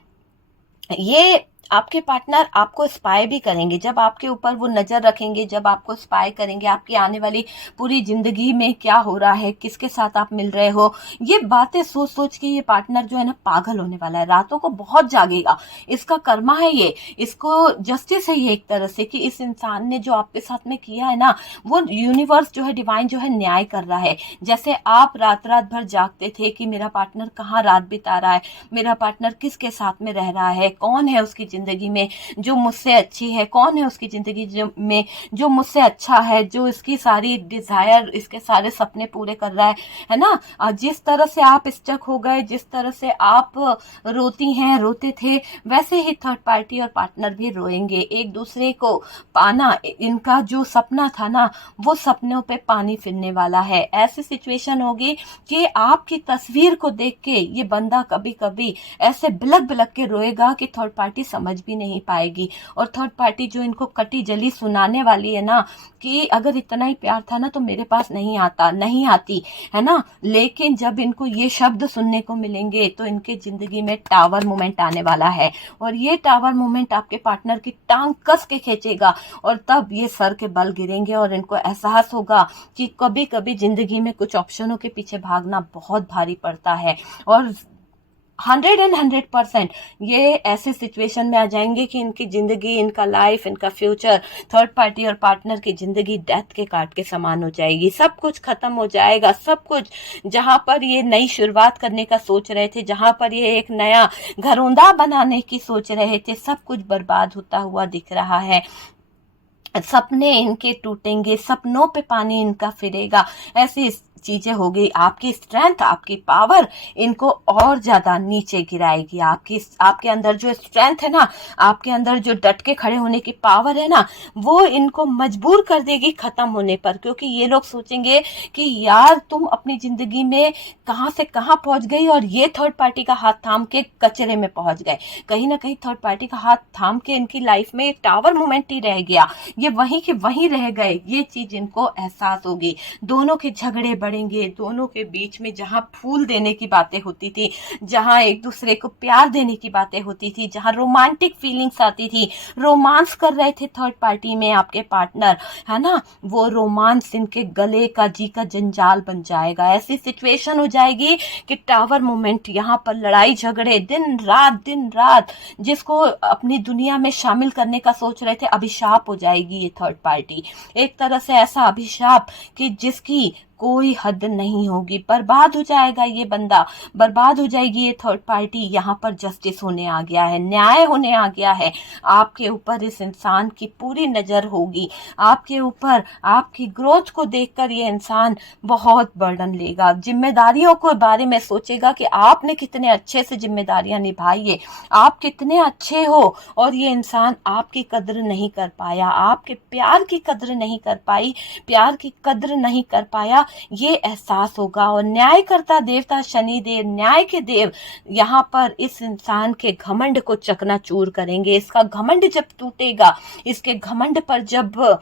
ये आपके पार्टनर आपको स्पाई भी करेंगे, जब आपके ऊपर वो नजर रखेंगे, जब आपको स्पाई करेंगे, आपकी आने वाली पूरी जिंदगी में क्या हो रहा है, किसके साथ आप मिल रहे हो, ये बातें सोच सोच के ये पार्टनर जो है ना पागल होने वाला है, रातों को बहुत जागेगा। इसका कर्मा है ये, इसको जस्टिस है ये एक तरह से, कि इस इंसान ने जो आपके साथ में किया है ना, वो यूनिवर्स जो है, डिवाइन जो है न्याय कर रहा है। जैसे आप रात रात भर जागते थे कि मेरा पार्टनर कहाँ रात बिता रहा है, मेरा पार्टनर किसके साथ में रह रहा है, कौन है उसकी जिंदगी में जो मुझसे अच्छी है, कौन है उसकी जिंदगी में जो मुझसे अच्छा है, जो इसकी सारी डिजायर, इसके सारे सपने पूरे कर रहा है ना। जिस तरह से आप स्टक हो गए, जिस तरह से आप रोती हैं, रोते थे, वैसे ही थर्ड पार्टी और पार्टनर भी रोएंगे। एक दूसरे को पाना, इनका जो सपना था ना, वो सपनों पे पानी फिरने वाला है। ऐसी सिचुएशन होगी कि आपकी तस्वीर को देख के ये बंदा कभी कभी ऐसे बिलक बिलक के रोएगा कि थर्ड पार्टी समझ भी नहीं पाएगी। और थर्ड पार्टी जो इनको कटी जली सुनाने वाली है ना, कि अगर इतना ही प्यार था ना तो मेरे पास नहीं आता, नहीं आती, है ना। लेकिन जब इनको ये शब्द सुनने को मिलेंगे तो इनके जिंदगी में टावर मोमेंट आने वाला है। और ये टावर मोमेंट आपके पार्टनर की टांग कस के खींचेगा, और तब ये सर के बल गिरेंगे और इनको एहसास होगा कि कभी कभी जिंदगी में कुछ ऑप्शनों के पीछे भागना बहुत भारी पड़ता है। और 100% ये ऐसे सिचुएशन में आ जाएंगे कि इनकी जिंदगी, इनका लाइफ, इनका फ्यूचर थर्ड पार्टी और पार्टनर की जिंदगी डेथ के काट के समान हो जाएगी। सब कुछ खत्म हो जाएगा, सब कुछ। जहां पर ये नई शुरुआत करने का सोच रहे थे, जहां पर ये एक नया घरौंदा बनाने की सोच रहे थे, सब कुछ बर्बाद होता हुआ दिख रहा है। सपने इनके टूटेंगे, सपनों पे पानी इनका फिरेगा, ऐसी चीजें होगी। आपकी स्ट्रेंथ, आपकी पावर इनको और ज्यादा नीचे गिराएगी। आपके अंदर जो स्ट्रेंथ है ना, आपके अंदर जो डट के खड़े होने की पावर है ना, वो इनको मजबूर कर देगी खत्म होने पर। क्योंकि ये लोग सोचेंगे कि यार तुम अपनी जिंदगी में कहां से कहां पहुंच गई, और ये थर्ड पार्टी का हाथ थाम के कचरे में पहुंच गए। कहीं ना कहीं थर्ड पार्टी का हाथ थाम के इनकी लाइफ में एक टावर मोमेंट ही रह गया, ये वहीं के वहीं रह गए। ये चीज इनको एहसास होगी। दोनों के झगड़े बढ़ेंगे, दोनों के बीच में जहां फूल देने की बातें होती थी, जहां एक दूसरे को प्यार देने की बातें होती थी, जहां रोमांटिक फीलिंग्स आती थी, रोमांस कर रहे थे थर्ड पार्टी में आपके पार्टनर, है ना, वो रोमांस इनके गले का जी का जंजाल बन जाएगा। ऐसी सिचुएशन हो जाएगी कि टावर मोमेंट, यहाँ पर लड़ाई झगड़े दिन रात, जिसको अपनी दुनिया में शामिल करने का सोच रहे थे, अभिशाप हो जाएगी ये थर्ड पार्टी। एक तरह से ऐसा अभिशाप कि जिसकी कोई हद नहीं होगी। बर्बाद हो जाएगा ये बंदा, बर्बाद हो जाएगी ये थर्ड पार्टी। यहाँ पर जस्टिस होने आ गया है, न्याय होने आ गया है। आपके ऊपर इस इंसान की पूरी नजर होगी, आपके ऊपर, आपकी ग्रोथ को देखकर ये इंसान बहुत बर्डन लेगा। जिम्मेदारियों के बारे में सोचेगा कि आपने कितने अच्छे से जिम्मेदारियां निभाई है, आप कितने अच्छे हो, और ये इंसान आपकी कद्र नहीं कर पाया, आपके प्यार की कद्र नहीं कर पाई, प्यार की कद्र नहीं कर पाया, ये एहसास होगा। और न्यायकर्ता देवता शनिदेव, न्याय के देव, यहाँ पर इस इंसान के घमंड को चकनाचूर करेंगे। इसका घमंड जब टूटेगा, इसके घमंड पर जब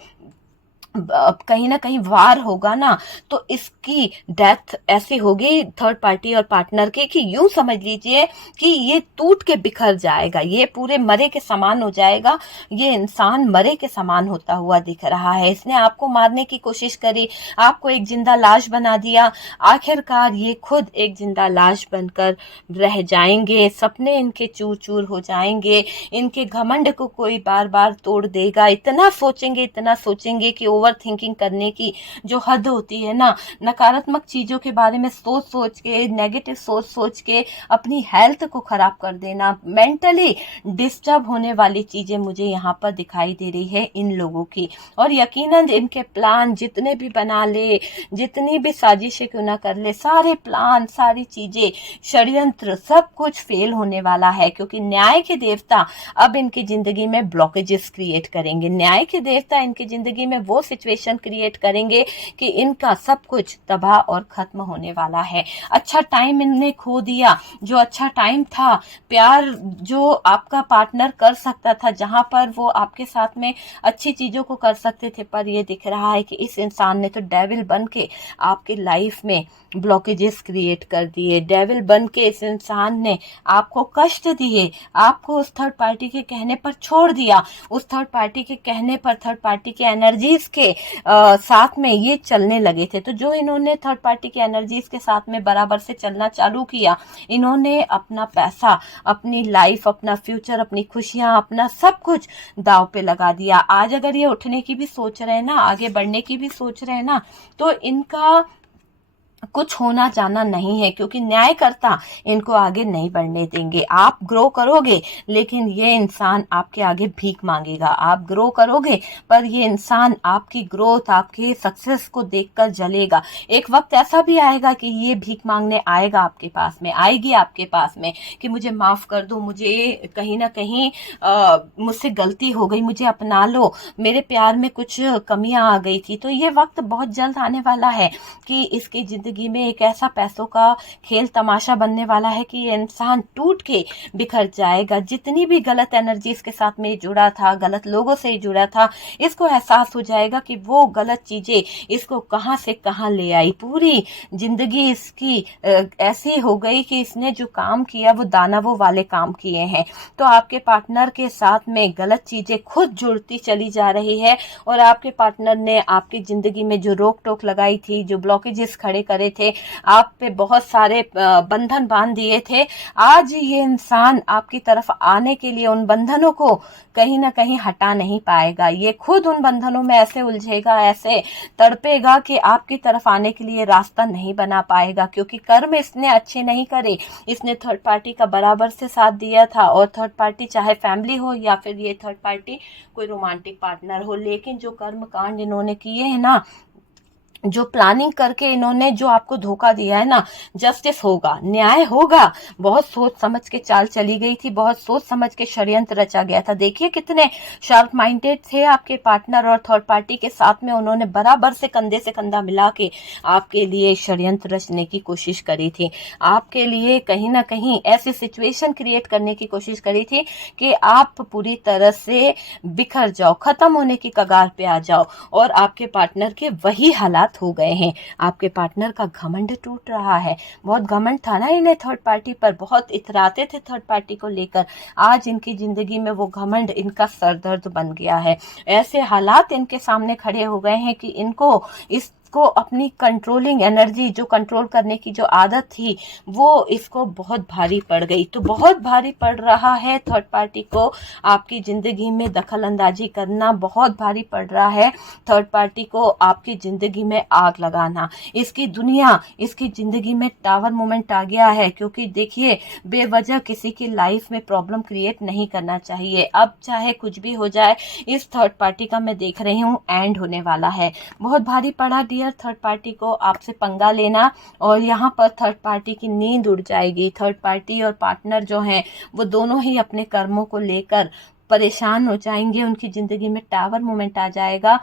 कहीं ना कहीं वार होगा ना, तो इसकी डेथ ऐसी होगी थर्ड पार्टी और पार्टनर की, कि यूं समझ लीजिए कि ये टूट के बिखर जाएगा, ये पूरे मरे के समान हो जाएगा। ये इंसान मरे के समान होता हुआ दिख रहा है। इसने आपको मारने की कोशिश करी, आपको एक जिंदा लाश बना दिया, आखिरकार ये खुद एक जिंदा लाश बनकर रह जाएंगे। सपने इनके चूर चूर हो जाएंगे, इनके घमंड को कोई बार बार तोड़ देगा। इतना सोचेंगे कि ओ ओवर थिंकिंग करने की जो हद होती है ना, नकारात्मक चीज़ों के बारे में सोच सोच के, नेगेटिव सोच सोच के अपनी हेल्थ को ख़राब कर देना, मेंटली डिस्टर्ब होने वाली चीज़ें मुझे यहाँ पर दिखाई दे रही है इन लोगों की। और यकीनन इनके प्लान जितने भी बना ले, जितनी भी साजिशें क्यों ना कर ले, सारे प्लान, सारी चीज़ें, षड्यंत्र, सब कुछ फेल होने वाला है, क्योंकि न्याय के देवता अब इनकी ज़िंदगी में ब्लॉकेजेस क्रिएट करेंगे। न्याय के देवता इनकी ज़िंदगी में वो सिचुएशन क्रिएट करेंगे कि इनका सब कुछ तबाह और ख़त्म होने वाला है। अच्छा टाइम इनने खो दिया, जो अच्छा टाइम था, प्यार जो आपका पार्टनर कर सकता था, जहाँ पर वो आपके साथ में अच्छी चीज़ों को कर सकते थे, पर ये दिख रहा है कि इस इंसान ने तो डेविल बन के आपकी लाइफ में ब्लॉकेजेस क्रिएट कर दिए। डेविल बन के इस इंसान ने आपको कष्ट दिए, आपको उस थर्ड पार्टी के कहने पर छोड़ दिया, उस थर्ड पार्टी के कहने पर, थर्ड पार्टी के एनर्जीज के साथ में ये चलने लगे थे। तो जो इन्होंने थर्ड पार्टी के एनर्जीज के साथ में बराबर से चलना चालू किया, इन्होंने अपना पैसा, अपनी लाइफ, अपना फ्यूचर, अपनी खुशियां, अपना सब कुछ दाव पे लगा दिया। आज अगर ये उठने की भी सोच रहे हैं ना, आगे बढ़ने की भी सोच रहे हैं ना, तो इनका कुछ होना जाना नहीं है, क्योंकि न्यायकर्ता इनको आगे नहीं बढ़ने देंगे। आप ग्रो करोगे, लेकिन ये इंसान आपके आगे भीख मांगेगा। आप ग्रो करोगे, पर ये इंसान आपकी ग्रोथ, आपके सक्सेस को देखकर जलेगा। एक वक्त ऐसा भी आएगा कि ये भीख मांगने आएगा आपके पास में, आएगी आपके पास में कि मुझे माफ़ कर दो, मुझे कहीं ना कहीं मुझसे गलती हो गई, मुझे अपना लो, मेरे प्यार में कुछ कमियां आ गई थी। तो ये वक्त बहुत जल्द आने वाला है कि इसकी जिंदगी में एक ऐसा पैसों का खेल तमाशा बनने वाला है कि ये इंसान टूट के बिखर जाएगा। जितनी भी गलत एनर्जी इसके साथ में जुड़ा था, गलत लोगों से जुड़ा था, इसको एहसास हो जाएगा कि वो गलत चीजें इसको कहां से कहां ले आई। पूरी जिंदगी इसकी ऐसी हो गई कि इसने जो काम किया वो दानवों वाले काम किए हैं। तो आपके पार्टनर के साथ में गलत चीजें खुद जुड़ती चली जा रही है, और आपके पार्टनर ने आपकी जिंदगी में जो रोक टोक लगाई थी, जो ब्लॉकेजेस खड़े करे थे, आप पे बहुत सारे बंधन बांध दिए थे, आज ये इंसान आपकी तरफ आने के लिए उन बंधनों को कहीं ना कहीं हटा नहीं पाएगा। ये खुद उन बंधनों में ऐसे उलझेगा, ऐसे तड़पेगा कि आपकी तरफ आने के लिए रास्ता नहीं बना पाएगा, क्योंकि कर्म इसने अच्छे नहीं करे। इसने थर्ड पार्टी का बराबर से साथ दिया था, और थर्ड पार्टी चाहे फैमिली हो या फिर ये थर्ड पार्टी कोई रोमांटिक पार्टनर हो, लेकिन जो कर्म कांड इन्होंने किए हैं ना, जो प्लानिंग करके इन्होंने जो आपको धोखा दिया है ना, जस्टिस होगा, न्याय होगा। बहुत सोच समझ के चाल चली गई थी, बहुत सोच समझ के षड्यंत्र रचा गया था। देखिए कितने शार्प माइंडेड थे आपके पार्टनर, और थर्ड पार्टी के साथ में उन्होंने बराबर से कंधे से कंधा मिला के आपके लिए षड्यंत्र रचने की कोशिश करी थी। आपके लिए कहीं ना कहीं ऐसी सिचुएशन क्रिएट करने की कोशिश करी थी कि आप पूरी तरह से बिखर जाओ, खत्म होने की कगार पे आ जाओ। और आपके पार्टनर के वही हालात हो गए हैं। आपके पार्टनर का घमंड टूट रहा है। बहुत घमंड था ना इन्हें थर्ड पार्टी पर, बहुत इतराते थे थर्ड पार्टी को लेकर। आज इनकी जिंदगी में वो घमंड इनका सरदर्द बन गया है। ऐसे हालात इनके सामने खड़े हो गए हैं कि इनको को अपनी कंट्रोलिंग एनर्जी, जो कंट्रोल करने की जो आदत थी, वो इसको बहुत भारी पड़ गई। तो बहुत भारी पड़ रहा है थर्ड पार्टी को आपकी ज़िंदगी में दखल अंदाजी करना, बहुत भारी पड़ रहा है थर्ड पार्टी को आपकी ज़िंदगी में आग लगाना। इसकी दुनिया, इसकी ज़िंदगी में टावर मोमेंट आ गया है, क्योंकि देखिए बेवजह किसी की लाइफ में प्रॉब्लम क्रिएट नहीं करना चाहिए। अब चाहे कुछ भी हो जाए, इस थर्ड पार्टी का मैं देख रही हूँ एंड होने वाला है। बहुत भारी पड़ा थर्ड पार्टी को आपसे पंगा लेना, और यहाँ पर थर्ड पार्टी की नींद उड़ जाएगी। थर्ड पार्टी और पार्टनर जो हैं वो दोनों ही अपने कर्मों को लेकर परेशान हो जाएंगे। उनकी जिंदगी में टावर मोमेंट आ जाएगा।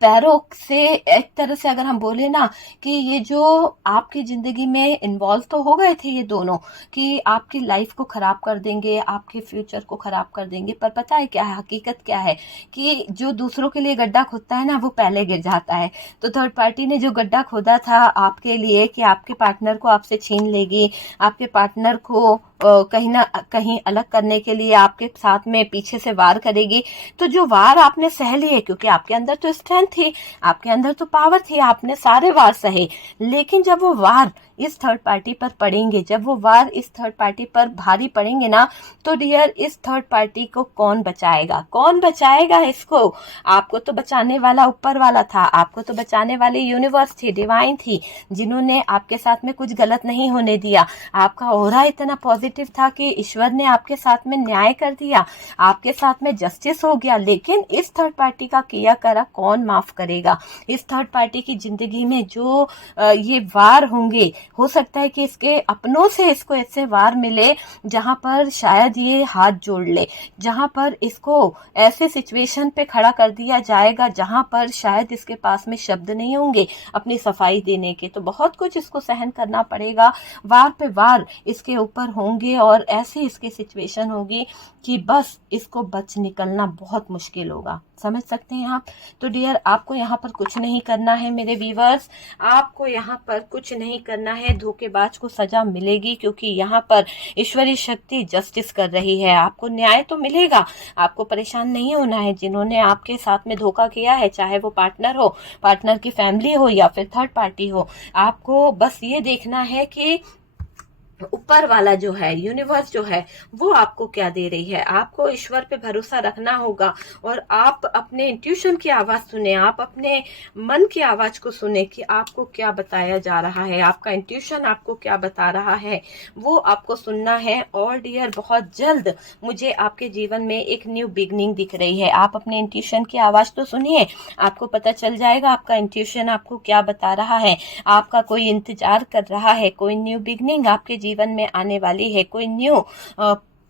पैरों से एक तरह से अगर हम बोले ना कि ये जो आपकी ज़िंदगी में इन्वॉल्व तो हो गए थे ये दोनों, कि आपकी लाइफ को ख़राब कर देंगे, आपके फ्यूचर को ख़राब कर देंगे, पर पता है क्या है, हकीकत क्या है कि जो दूसरों के लिए गड्ढा खोदता है ना, वो पहले गिर जाता है। तो थर्ड पार्टी ने जो गड्ढा खोदा था आपके लिए कि आपके पार्टनर को आपसे छीन लेगी, आपके पार्टनर को कहीं ना कहीं अलग करने के लिए आपके साथ में पीछे से वार करेगी, तो जो वार आपने सह लिए, क्योंकि आपके अंदर तो स्ट्रेंथ थी, आपके अंदर तो पावर थी, आपने सारे वार सहे। लेकिन जब वो वार इस थर्ड पार्टी पर पड़ेंगे, जब वो वार इस थर्ड पार्टी पर भारी पड़ेंगे ना, तो डियर इस थर्ड पार्टी को कौन बचाएगा? कौन बचाएगा इसको? आपको तो बचाने वाला ऊपर वाला था, आपको तो बचाने वाली यूनिवर्स थी, डिवाइन थी, जिन्होंने आपके साथ में कुछ गलत नहीं होने दिया। आपका ऑरा इतना पॉजिटिव था कि ईश्वर ने आपके साथ में न्याय कर दिया, आपके साथ में जस्टिस हो गया। लेकिन इस थर्ड पार्टी का किया करा कौन माफ करेगा? इस थर्ड पार्टी की जिंदगी में जो ये वार होंगे, हो सकता है कि इसके अपनों से इसको ऐसे वार मिले जहां पर शायद ये हाथ जोड़ ले, जहां पर इसको ऐसे सिचुएशन पे खड़ा कर दिया जाएगा जहां पर शायद इसके पास में शब्द नहीं होंगे अपनी सफाई देने के। तो बहुत कुछ इसको सहन करना पड़ेगा, वार पे वार इसके ऊपर होंगे और ऐसी इसकी सिचुएशन होगी कि बस इसको बच निकलना बहुत मुश्किल होगा। समझ सकते हैं आप? तो डियर आपको यहाँ पर कुछ नहीं करना है मेरे व्यूवर्स, आपको यहाँ पर कुछ नहीं करना है। धोखेबाज को सजा मिलेगी क्योंकि यहाँ पर ईश्वरीय शक्ति जस्टिस कर रही है, आपको न्याय तो मिलेगा। आपको परेशान नहीं होना है। जिन्होंने आपके साथ में धोखा किया है, चाहे वो पार्टनर हो, पार्टनर की फैमिली हो या फिर थर्ड पार्टी हो, आपको बस ये देखना है कि ऊपर वाला जो है, यूनिवर्स जो है, वो आपको क्या दे रही है। आपको ईश्वर पे भरोसा रखना होगा और आप अपने इंट्यूशन की आवाज सुने, आप अपने मन की आवाज को सुने कि आपको क्या बताया जा रहा है, आपका इंट्यूशन आपको क्या बता रहा है, वो आपको सुनना है। और डियर बहुत जल्द मुझे आपके जीवन में एक न्यू बिगनिंग दिख रही है। आप अपने इंट्यूशन की आवाज तो सुनिए, आपको पता चल जाएगा आपका इंट्यूशन आपको क्या बता रहा है। आपका कोई इंतजार कर रहा है, कोई न्यू बिगनिंग आपके जीवन में आने वाली है, कोई न्यू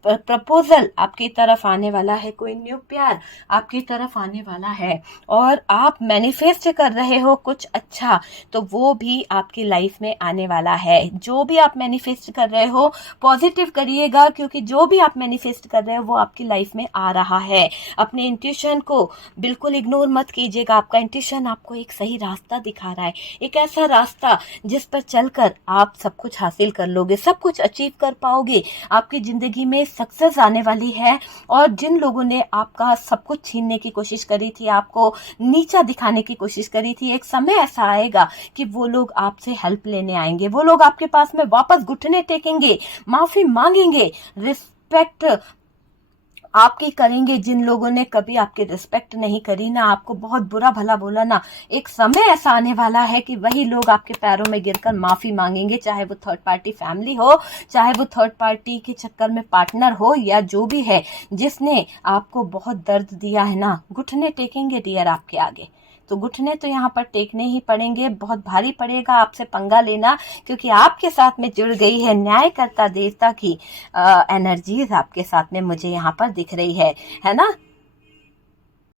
प्रपोजल आपकी तरफ आने वाला है, कोई न्यू प्यार आपकी तरफ आने वाला है और आप मैनिफेस्ट कर रहे हो कुछ अच्छा, तो वो भी आपकी लाइफ में आने वाला है। जो भी आप मैनिफेस्ट कर रहे हो पॉजिटिव करिएगा, क्योंकि जो भी आप मैनिफेस्ट कर रहे हो वो आपकी लाइफ में आ रहा है। अपने इंट्यूशन को बिल्कुल इग्नोर मत कीजिएगा। आपका इंट्यूशन आपको एक सही रास्ता दिखा रहा है, एक ऐसा रास्ता जिस पर चलकर आप सब कुछ हासिल कर लोगे, सब कुछ अचीव कर पाओगे। आपकी जिंदगी में सक्सेस आने वाली है और जिन लोगों ने आपका सब कुछ छीनने की कोशिश करी थी, आपको नीचा दिखाने की कोशिश करी थी, एक समय ऐसा आएगा कि वो लोग आपसे हेल्प लेने आएंगे, वो लोग आपके पास में वापस घुटने टेकेंगे, माफी मांगेंगे, रिस्पेक्ट आपकी करेंगे। जिन लोगों ने कभी आपकी रिस्पेक्ट नहीं करी ना, आपको बहुत बुरा भला बोला ना, एक समय ऐसा आने वाला है कि वही लोग आपके पैरों में गिरकर माफी मांगेंगे, चाहे वो थर्ड पार्टी फैमिली हो, चाहे वो थर्ड पार्टी के चक्कर में पार्टनर हो या जो भी है, जिसने आपको बहुत दर्द दिया है ना, घुटने टेकेंगे डियर आपके आगे। तो घुटने तो यहाँ पर टेकने ही पड़ेंगे, बहुत भारी पड़ेगा आपसे पंगा लेना, क्योंकि आपके साथ में जुड़ गई है न्यायकर्ता देवता की एनर्जीज आपके साथ में मुझे यहाँ पर दिख रही है ना।